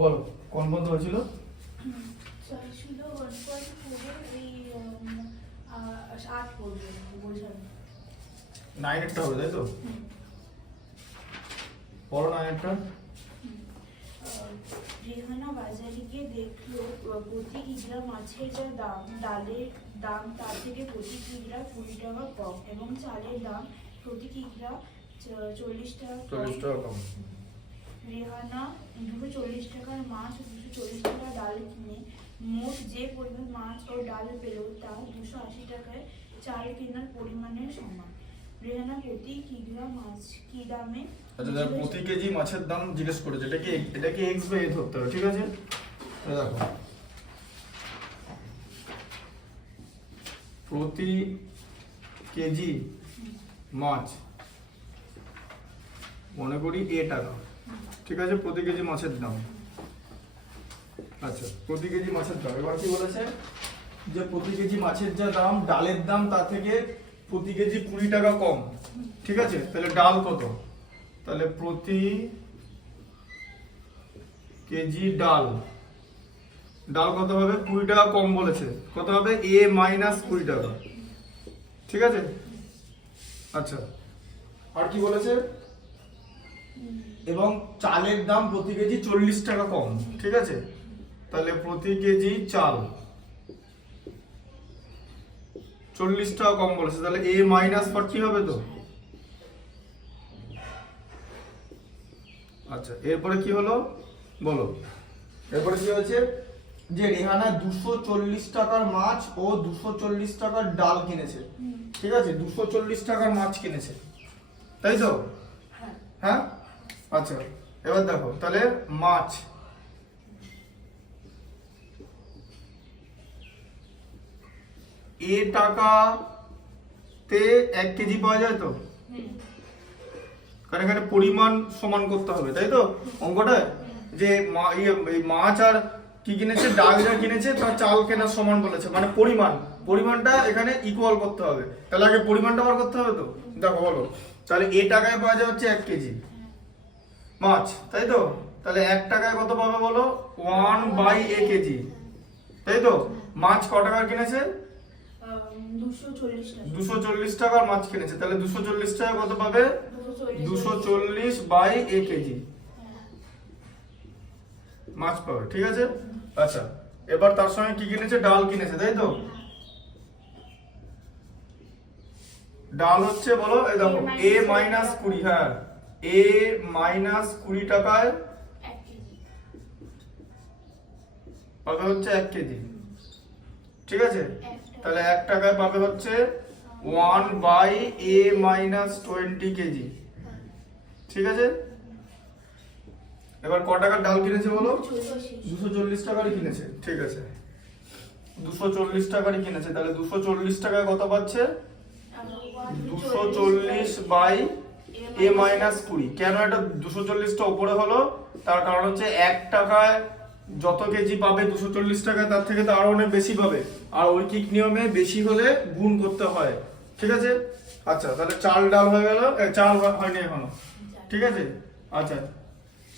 বলো কোন বন্ধু হয়েছিল? ছিল 1.4 এই 8 পড়বে বোঝানো 9 এরটা হবে তাই তো? বলো 9 এরটা। রেহানা বাজারে গিয়ে দেখলো প্রতি কিগ্রা মাছের যা দাম, ডালের দাম তার থেকে প্রতি কিগ্রা 20 টাকা কম এবং চালের দাম প্রতি কিগ্রা 40 টাকা কম। রেহানা 240 টাকার মাছ ও 240 টাকার ডাল কিনে মোট যে পরিমাণ মাছ ও ডাল পেল তা 280 টাকায় চাল কেনার পরিমাণের সমান। রেহানা প্রতি কিগ্রা মাছ কি দামে আচ্ছা প্রতি কেজি মাছের দাম জিজ্ঞেস করেছে, এটা কি x বাই a ধরতে হবে, ঠিক আছে? দেখো প্রতি কেজি মাছ মনে করি a টাকা, ঠিক আছে? প্রতি কেজি মাছের দাম। আচ্ছা প্রতি কেজি মাছের দাম, এবার কি বলেছে যে প্রতি কেজি মাছের যা দাম, ডালের দাম তার থেকে প্রতি কেজি 20 টাকা কম, ঠিক আছে? তাহলে ডাল কত? তাহলে প্রতি কেজি ডাল কত হবে? 20 টাকা কম বলেছে, কত হবে? a মাইনাস 20 টাকা, ঠিক আছে? আচ্ছা আর কি বলেছে? এবং চালের দাম প্রতি কেজি 40 টাকা কম, ঠিক আছে? তাহলে প্রতি কেজি চাল 40 টাকা কম বলেছে, তাহলে a মাইনাস 40 হবে তো? আচ্ছা এরপরে কি হলো বলো? এরপরে কি হয়েছে যে রেহানা 240 টাকার মাছ ও 240 টাকার ডাল কিনেছে, ঠিক আছে? 240 টাকার মাছ কিনেছে, তাই তো? হ্যাঁ আচ্ছা এবার দেখো তাহলে মাছ এ টাকাতে 1 কেজি পাওয়া যায় তো? কারণ এখানে পরিমাণ সমান করতে হবে, তাই তো অঙ্কটা? যে মাছ আর কি কিনেছে, ডাল যা কিনেছে তার চাল কেনার সমান বলেছে, মানে পরিমাণটা এখানে ইকুয়াল করতে হবে। তাহলে আগে পরিমাণটা বার করতে হবে তো। দেখো বলো তাহলে এ টাকায় পাওয়া যায় হচ্ছে 1 কেজি মাছ, তাই তো? তাহলে 1 টাকায় কত পাবে বলো? 1/a কেজি, তাই তো? মাছ ক টাকা কিনেছে? 240 টাকার মাছ কিনেছে, তাহলে 240 টাকা কত পাবে? 240/a কেজি মাছ পাবে, ঠিক আছে? আচ্ছা এবার তার সঙ্গে কি কিনেছে? ডাল কিনেছে, তাই তো? ডাল হচ্ছে বলো এই দেখো a মাইনাস 20, হ্যাঁ a মাইনাস 20 টাকায় পাবে হচ্ছে 1 কেজি, ঠিক আছে? তাহলে 1 টাকায় পাবে হচ্ছে 1/a মাইনাস 20 কেজি, ঠিক আছে? এবার ক টাকার ডাল কিনেছে বলো? 240 টাকারই কিনেছে, ঠিক আছে? 240 টাকারই কিনেছে, তাহলে 240 টাকায় কত পাচ্ছে? 240/a minus 20। কেন এটা 240টা উপরে হলো? তার কারণ হচ্ছে 1 টাকায় যত কেজি পাবে 240 টাকায় তার থেকে তো আরো অনেক বেশি পাবে, আর ঐকিক নিয়মে বেশি হলে গুণ করতে হয়, ঠিক আছে? আচ্ছা তাহলে চাল ডাল হয়ে গেল, চাল হয়নি এখনো, ঠিক আছে? আচ্ছা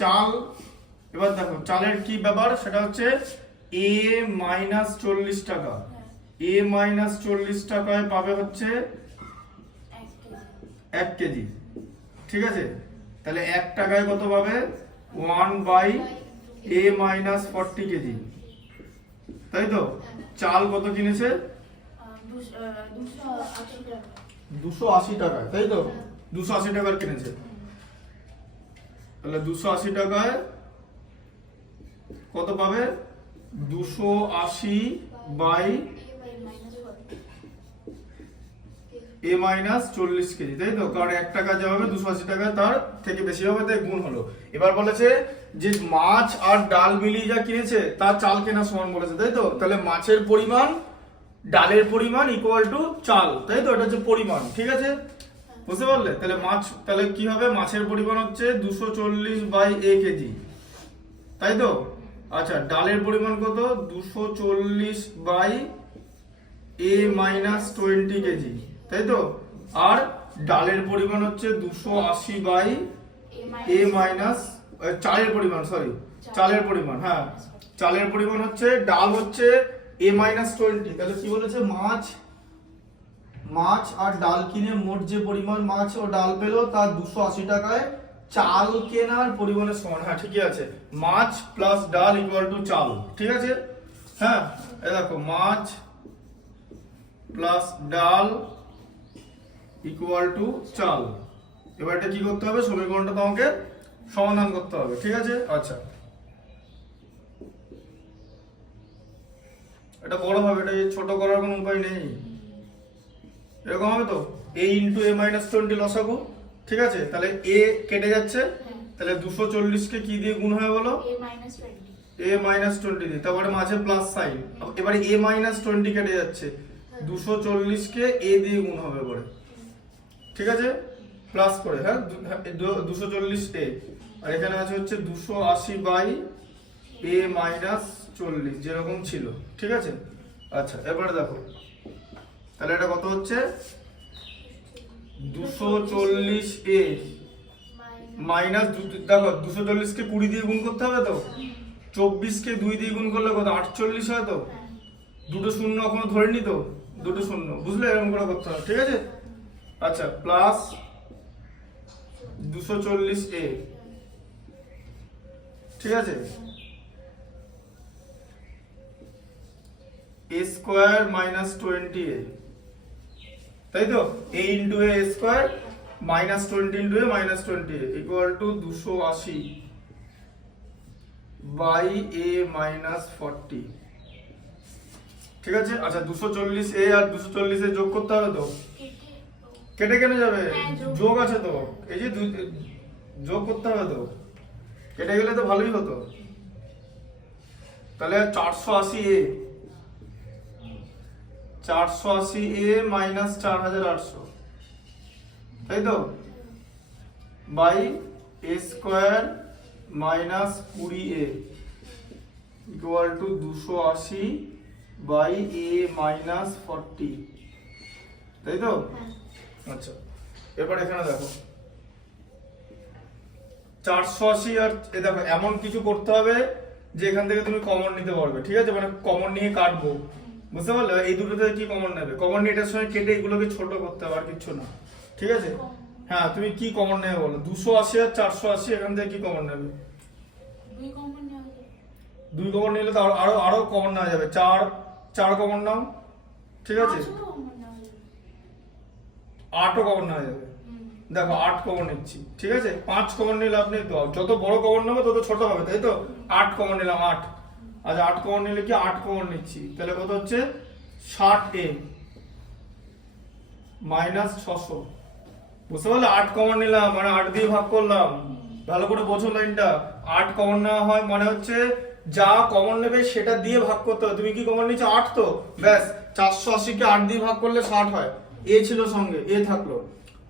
চাল, এবার দেখো চালের কি ব্যাপার, সেটা হচ্ছে a মাইনাস 40 টাকা, a মাইনাস 40 টাকায় পাবে হচ্ছে 1 কেজি, ঠিক আছে? তাহলে 1 টাকায় কত পাবে? 1/a মাইনাস 40 কেজি, তাই তো? চাল কত কিনেছে? 280 টাকায়, তাই তো? 280 টাকার কিনেছে, তাহলে 280 টাকায় কত পাবে? 280/a মাইনাস 40 কেজি, তাই তো? কারণ 1 টাকা যা হবে 280 টাকা তার থেকে বেশি হবে, তাই গুণ হলো। এবার বলেছে যে মাছ আর ডাল মিলিয়ে যা কিনেছে তার চাল কেনা সমান বলেছে, তাই তো? তাহলে মাছের পরিমাণ ডালের পরিমাণ ইকুয়াল টু চাল, তাই তো? এটা হচ্ছে পরিমাণ, ঠিক আছে? বুঝতে পারলে? তাহলে তাহলে কি হবে? মাছের পরিমাণ হচ্ছে 240/a কেজি, তাই তো? আচ্ছা ডালের পরিমাণ কত? 240/a মাইনাস 20 কেজি, তাই তো? আর ডালের পরিমাণ হচ্ছে 280/a মাইনাস চালের পরিমাণ, সরি চালের পরিমাণ, হ্যাঁ চালের পরিমাণ হচ্ছে, ডাল হচ্ছে A-20, তাহলে কি বলেছে, মাছ আর ডাল কিনে মোট যে পরিমাণ মাছ ও ডাল পেলো তার 280 টাকায় চাল কেনার পরিমাণের সমান। হ্যাঁ ঠিকই আছে, মাছ প্লাস ডাল ইকুয়াল টু চাল, ঠিক আছে। হ্যাঁ এই দেখো মাছ প্লাস ডাল ইকুয়াল টু চাল। এবার এটা কি করতে হবে, সমীকরণটা তোমাকে সমাধান করতে হবে, ঠিক আছে। আচ্ছা এটা বড় হবে, এটা ছোট করার কোনো উপায় নেই, এরকম হবে তো, a ইন্টু A-20 লসাগু, ঠিক আছে। তাহলে a কেটে যাচ্ছে, তাহলে 240 কে কি দিয়ে গুণ হয় বলো, A-20 দিয়ে, তারপরে মাঝে প্লাস সাইন, এবারে A-20 কেটে যাচ্ছে, 240 কে a দিয়ে গুণ হবে পরে, ঠিক আছে, প্লাস করে, হ্যাঁ 240 a, আর এখানে আছে হচ্ছে 280 বাই A-40 যেরকম ছিল, ঠিক আছে। আচ্ছা এবারে দেখো তাহলে এটা কত হচ্ছে, 240a মাইনাস, দেখো 240 কে 20 দিয়ে গুণ করতে হবে তো, 24 কে 2 দিয়ে গুণ করলে কত 48 হয় তো, দুটো শূন্য এখনো ধরেনি তো, দুটো শূন্য, বুঝলে, এরকম করে করতে হবে, ঠিক আছে। আচ্ছা প্লাস 240a, ঠিক আছে, a স্কয়ার মাইনাস 20a, তাই তো, a into a square minus 20 into a minus 20a equal to 280 by a minus 40, ঠিক আছে। আচ্ছা 240a আর 240 এ যোগ করতে হবে তো, কেটে কেটে যাবে, যোগ আছে তো, এই যে যোগ করতে হবে তো, কেটে গেলে তো ভালোই হতো, তাহলে 480a মাইনাস 4800, তাই তো, by a square minus 20a equal to 280 by a minus 40, তাই তো। আচ্ছা এবার এখানে দেখো 480 আর এ দেখো এমন কিছু করতে হবে যে এখান থেকে তুমি কমন নিতে পারবে, ঠিক আছে, মানে কমন নিয়ে কাটবো, বুঝতে পারলে, এই দুটো থেকে কি কমন নেবে, কমন নিয়ে এটার সঙ্গে কেটে এগুলোকে ছোট করতে হবে, আর কিছু না, ঠিক আছে। হ্যাঁ তুমি কি কমন নেবে বলো, 280 আর 480 এখান থেকে কি কমন নেবে, 2 কমন নিলে তো আরো কমন নেওয়া যাবে, 4 কমন নাও, ঠিক আছে, 8ও কমন নেওয়া যাবে, দেখো 8 কমন নিচ্ছি, ঠিক আছে, 5 কমন নিলে আপনি তো যত বড় কমন নেবে তত ছোট হবে, তাই তো, 8 কমন নিলাম 8, আচ্ছা 8 কমন নিলে কি 8 কমন নিচ্ছি, তাহলে কত হচ্ছে 60a মাইনাস 600, বুঝতে পারলে, 8 কমন নিলাম মানে 8 দিয়ে ভাগ করলাম, ভালো করে বোঝো লাইনটা, 8 কমন নেওয়া হয় মানে হচ্ছে যা কমন নেবে সেটা দিয়ে ভাগ করতে হবে, তুমি কি কমন নিচ্ছ 8 তো, ব্যাস 480 কে 8 দিয়ে ভাগ করলে 60 হয়, এ ছিল সঙ্গে, এ থাকলো,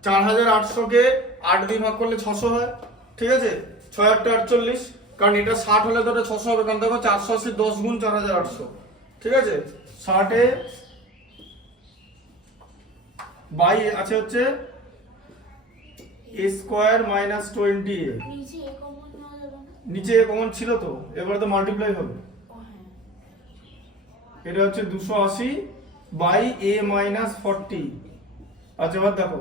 4800 কে 8 দিয়ে ভাগ করলে 600 হয়, ঠিক আছে, 6 8 48, কারণ এটা 60 হলে তো এটা 600 হবে, কারণ দেখো 480 10 গুণ 4800, ঠিক আছে, 60 এ বাই আছে হচ্ছে a স্কয়ার মাইনাস 20a, নিচে কমন ছিল তো, এবারে তো মাল্টিপ্লাই হবে, এটা হচ্ছে 280 বাই a মাইনাস 40। আচ্ছা এবার দেখো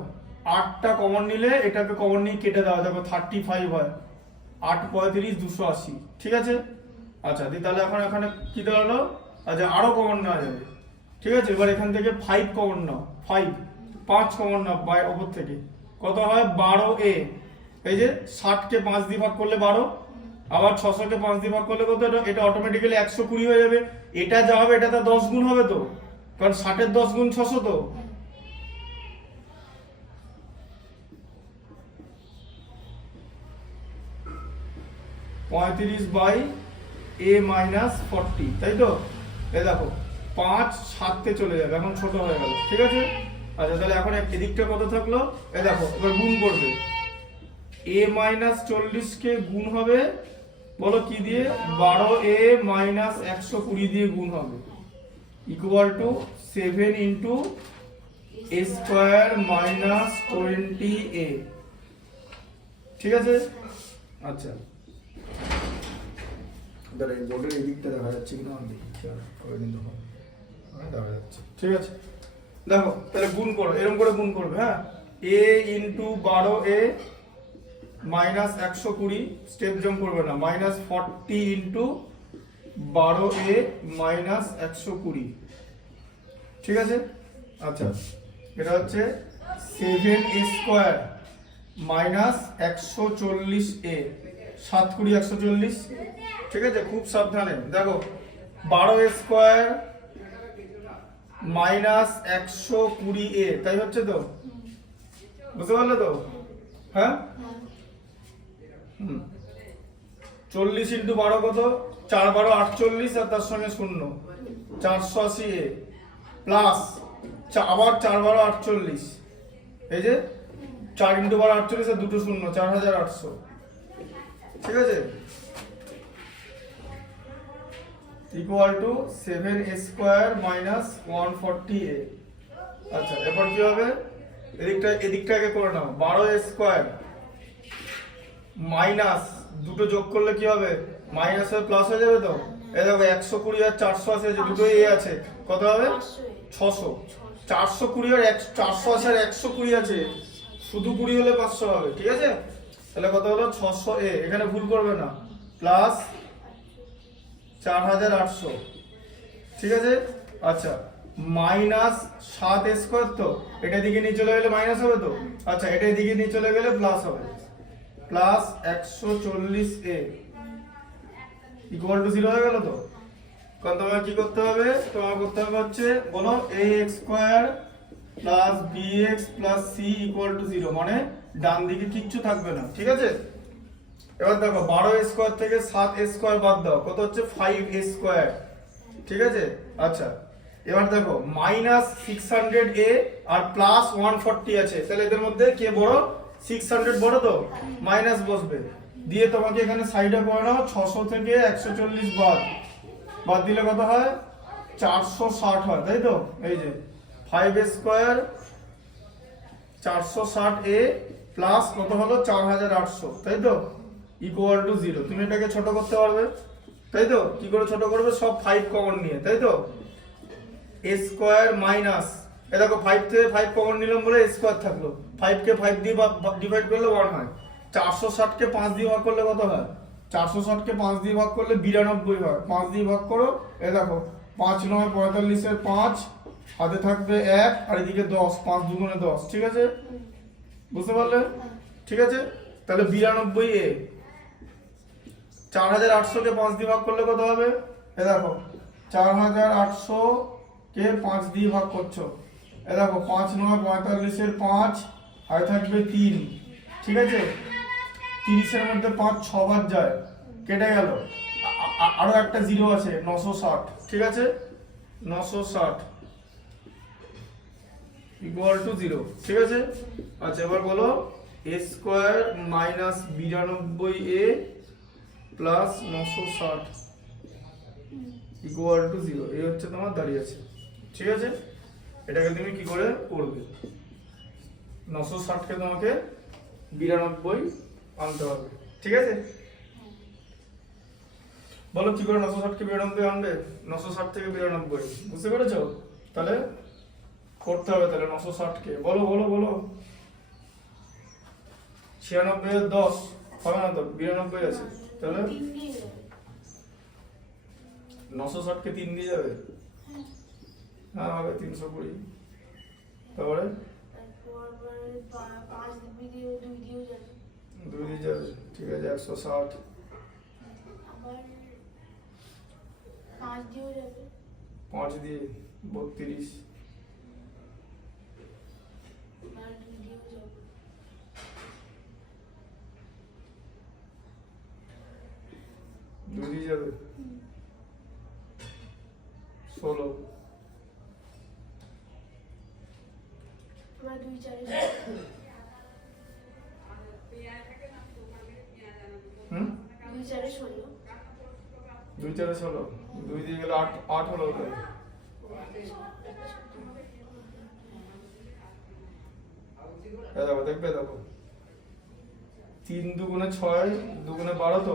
8টা কমন নিলে এটাকে কমন নিয়ে কেটে দেওয়া, দেখো 35 হয়, 8 35 280, ঠিক আছে। আচ্ছা তাহলে এখন এখানে কি দাঁড়ালো, আচ্ছা আরো কমন নেওয়া যাবে, ঠিক আছে, এবার এখান থেকে 5 কমন নাও, 5 কমন নাও বাই ওপর থেকে, কত হয় 12a, এই যে 60 কে 5 দিয়ে ভাগ করলে 12, আবার 600 কে 5 দিয়ে ভাগ করলে কত, এটা অটোমেটিক্যালি 120 হয়ে যাবে, এটা যা হবে এটা তো 10 গুণ হবে তো, কারণ 60 এর 10 গুণ 600 তো, পঁয়ত্রিশ বাই a মাইনাস 40, তাই তো, এই দেখো 5 7 তে চলে যাবে, এখন ছোট হয়ে গেল, ঠিক আছে। আচ্ছা তাহলে এখন এদিকটা কত থাকলো, এই দেখো এবার গুণ করবে, a মাইনাস 40 কে গুণ হবে বলো কি দিয়ে, 12a মাইনাস 120 দিয়ে গুণ হবে, equal to 7 into a square minus 20a, ঠিক আছে। আচ্ছা এই বোর্ডের এই দিকটা দেখা যাচ্ছে কিনা আমি দেখি খেয়াল করে কিন্তু হবে। হ্যাঁ, দেখা যাচ্ছে, ঠিক আছে। দেখো তাহলে গুণ করো, এরকম করে গুণ করবে। হ্যাঁ, a into 12a minus 120, step jump করবে না, মাইনাস 40 ইন্টু 12a মাইনাস 120, ঠিক আছে। আচ্ছা, এটা হচ্ছে 7a স্কোয়ার মাইনাস 140a, 7 20 140, ঠিক আছে। খুব সাবধানে দেখো, 12a স্কোয়ার মাইনাস 120a, তাই হচ্ছে তো, বুঝতে পারলে তো? হ্যাঁ, 40 ইন্টু 12 কত, 4 12 48, আর তার সঙ্গে 0, 480a প্লাস আবার 4 12 48, এই যে 4 ইন্টু 12 48 আর দুটো 0, 4800, ঠিক আছে, equal to 7a square minus 140a। আচ্ছা, এরপর কি হবে, এদিকটাকে করে নাও, 12a স্কোয়ার মাইনাস দুটো যোগ করলে কি হবে, মাইনাস হয়ে প্লাস হয়ে যাবে তো। এই দেখো 120 আর 480 আছে, দুটো এ আছে, কত হবে 600। 420 আর 480 আর 120 আছে, শুধু 20 হলে 500 হবে, ঠিক আছে। তাহলে কত হলো 600a, এখানে ভুল করবে না, প্লাস 4800, ঠিক আছে। আচ্ছা, মাইনাস 7a স্কোয়ার, তো এটা দিকে নিয়ে চলে গেলে মাইনাস হবে তো। আচ্ছা, এটা দিকে নিয়ে চলে গেলে প্লাস হবে, প্লাস 140a ইকুয়াল টু 0 হয়ে গেল তো। কারণ তোমার কি করতে হবে, তোমার করতে হবে হচ্ছে, বলো ax square plus bx plus c equal to 0, মানে ডান দিকে কিচ্ছু থাকবে না, ঠিক আছে। এবার দেখো 12a স্কয়ার থেকে 7a স্কয়ার বাদ দাও, কত হচ্ছে 5a স্কয়ার, ঠিক আছে। আচ্ছা, এবার দেখো মাইনাস 600a আর প্লাস 140 আছে, তাহলে এদের মধ্যে কে বড়, 600 বড় তো, মাইনাস বসবে, দিয়ে তোমাকে এখানে সাইডে করে নাও, 600 থেকে 140 বাদ দিলে কত হয়, 460 হয়, তাই তো। এই যে 5a স্কয়ার 460a প্লাস কত হলো 4800, তাই তো, ইকুয়াল টু 0। তুমি এটাকে ছোট করতে পারবে, তাই তো। কি করে ছোট করবে, সব 5 কমন নিয়ে, তাই তো। a স্কয়ার মাইনাস, এই দেখো 5 থেকে 5 কমন নিলাম বলে a স্কয়ার থাকলো, 5 কে 5 দিয়ে ডিভাইড করলে 1 হয়, 460 কে 5 দিয়ে ভাগ করলে কত হয়, 460 কে 5 দিয়ে ভাগ করলে 92 হয়, 5 দিয়ে ভাগ করো, এই দেখো 5 9 45 এর 5, হাতে থাকবে 1 আর এদিকে 10, 5 দুগুণে 10, ঠিক আছে, বুঝতে পারলে, ঠিক আছে। তাহলে 92a, 4800 কে 5 দিয়ে ভাগ করলে কত হবে, এই দেখো 4800 কে 5 দিয়ে ভাগ করছো, এই দেখো 5 9 45 এর 5, আর থাকবে 3, ঠিক আছে। 30 এর মধ্যে 5 6 বার যায়, কেটে গেল, আরো একটা 0 আছে, 960, ঠিক আছে, 960 ইকুয়াল টু 0, ঠিক আছে। আচ্ছা, এবার বলো a square minus 92a plus 960 equal to 0, এই হচ্ছে তোমার দাঁড়িয়ে আছে, ঠিক আছে। এটাকে তুমি কি করে করবে, 960 কে তোমাকে 92 আনতে হবে, ঠিক আছে। বলো কি করে 960 কে 92 আনবে, 960 থেকে 92, বুঝতে পেরেছো। তাহলে করতে হবে, তাহলে 960 কে বলো বলো বলো, 96 এর 10 হবে না তো, 92 আছে, তাহলে 960 কে 3 দিয়ে যাবে, হ্যাঁ হবে 320, তারপরে 2 দিয়ে যাবে, ঠিক আছে, 160, 5 দিয়ে 32, 2 দিয়ে যাবে 16, 2 4 16, 2 দিয়ে গেলে 8 হলো, ওটাই দেখো, দেখবে দেখো 3 দুগুণে 6 দুগুণে 12, তো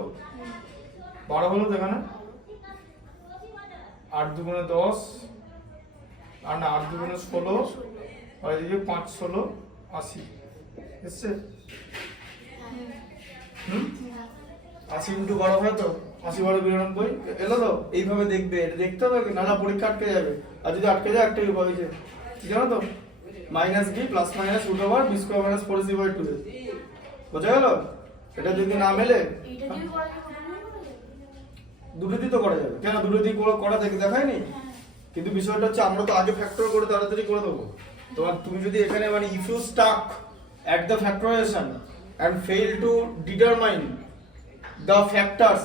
12 হলো তো এখানে, 8 দুগুণে 10, আর না 8 দুগুণে 16, আর এদিকে 5 16 80 এসছে। 80 ইন্টু 12 হয় তো 80 12 92 এলো তো। এইভাবে দেখবে, এটা দেখতে হবে কি নানা পরীক্ষা আটকে যাবে, আর যদি আটকে যায় একটাই উপায় আছে কি জানো তো, minus B plus minus root over B square minus 4ac/2 বোঝা গেল। এটা যদি না মেলে এইটা দিয়ে করা যাবে, ওটা দিয়ে করা যাবে? দুটো দিয়ে তো করা যাবে, কেন দুটো দিয়ে করা দেখে দেখায়নি, কিন্তু বিষয়টা হচ্ছে আমরা তো আগে ফ্যাক্টর করে তাড়াতাড়ি করে দেবো। তোমার তুমি যদি এখানে মানে if you stuck at the factorization and fail to determine the factors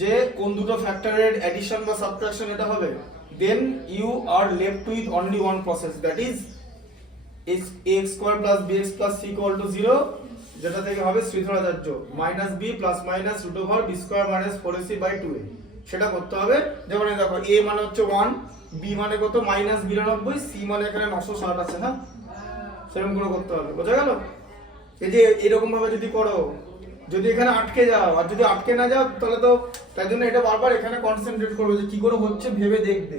যে কোন দুটো ফ্যাক্টরের অ্যাডিশন বা সাবট্রাকশন এটা হবে, then you are left with only one process, that is ax square plus bx plus c equal to 0, যেটা থেকে হবে Sridharacharya minus B plus minus root over B square minus 4ac/2a। সেটা করতে হবে। যেমন এই দেখো a মানে হচ্ছে 1, b মানে কত মাইনাস 92, c মানে এখানে 960 আছে, হ্যাঁ সেরকম করে করতে হবে, বোঝা গেল। এই যে এরকম ভাবে যদি করো, যদি এখানে আটকে যাও, আর যদি আটকে না যাও তাহলে তো তাই জন্য এটা বারবার এখানে কনসেন্ট্রেট করবে যে কি করে হচ্ছে ভেবে দেখবে,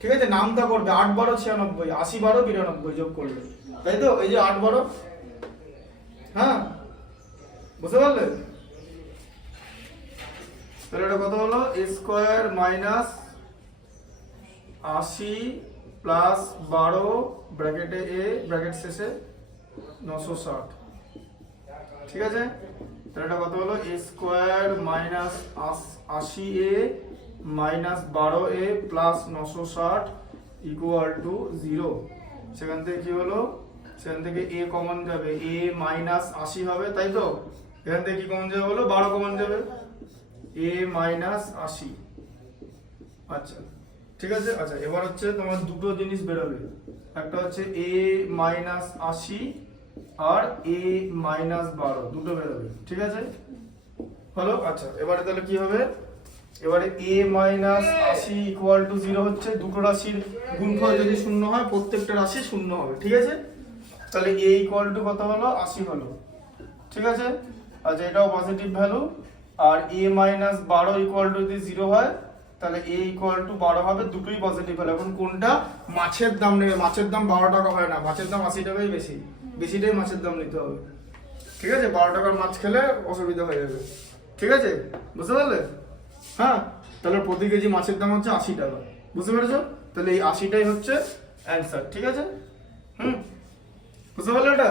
ঠিক আছে। নামটা করবে 8 12 96, 80 12 92 যোগ করবে, তাই তো। এই যে 8 12, হ্যাঁ বুঝতে পারলে। তাহলে এটা কত হলো, a স্কয়ার মাইনাস 80 প্লাস 12 ব্র্যাকেটে a ব্র্যাকেট শেষে 960, ঠিক আছে। তাহলে এটা কত হলো, a square minus 80a minus 12a plus 960 equal to 0। সেখান থেকে কি হলো, সেখান থেকে a কমন যাবে, a মাইনাস 80 হবে, তাই তো। এখান থেকে কি কমন যাবে বলো, 12 কমন যাবে, a মাইনাস 80। আচ্ছা ঠিক আছে। আচ্ছা এবার হচ্ছে তোমার দুটো জিনিস বেরোবে, একটা হচ্ছে a মাইনাস 80 আর a মাইনাস 12, দুটো বেরোবে, ঠিক আছে হলো। আচ্ছা এবারে তাহলে কি হবে, এবারে a মাইনাস 80 ইকুয়াল টু 0 হচ্ছে, দুটো রাশির গুণফল যদি শূন্য হয় প্রত্যেকটা রাশি শূন্য হবে, ঠিক আছে। তাহলে a ইকুয়াল টু কত হলো, 80 হলো, ঠিক আছে। আচ্ছা এটাও পজিটিভ ভ্যালু, আর a মাইনাস 12 ইকুয়াল টু যদি 0 হয় তাহলে a ইকুয়াল টু 12 হবে, দুটোই পজিটিভ ভ্যালু। এখন কোনটা মাছের দাম নেবে, মাছের দাম 12 টাকা হয় না, মাছের দাম 80 টাকাই বেশি, বেশিটাই মাছের দাম নিতে হবে, ঠিক আছে। 12 টাকার মাছ খেলে অসুবিধা হয়ে যাবে, ঠিক আছে বুঝতে পারলে। হ্যাঁ তাহলে প্রতি কেজি মাছের দাম হচ্ছে 80 টাকা, বুঝতে পেরেছো। তাহলে এই 80টাই হচ্ছে অ্যান্সার, ঠিক আছে। বুঝতে পারলে এটা।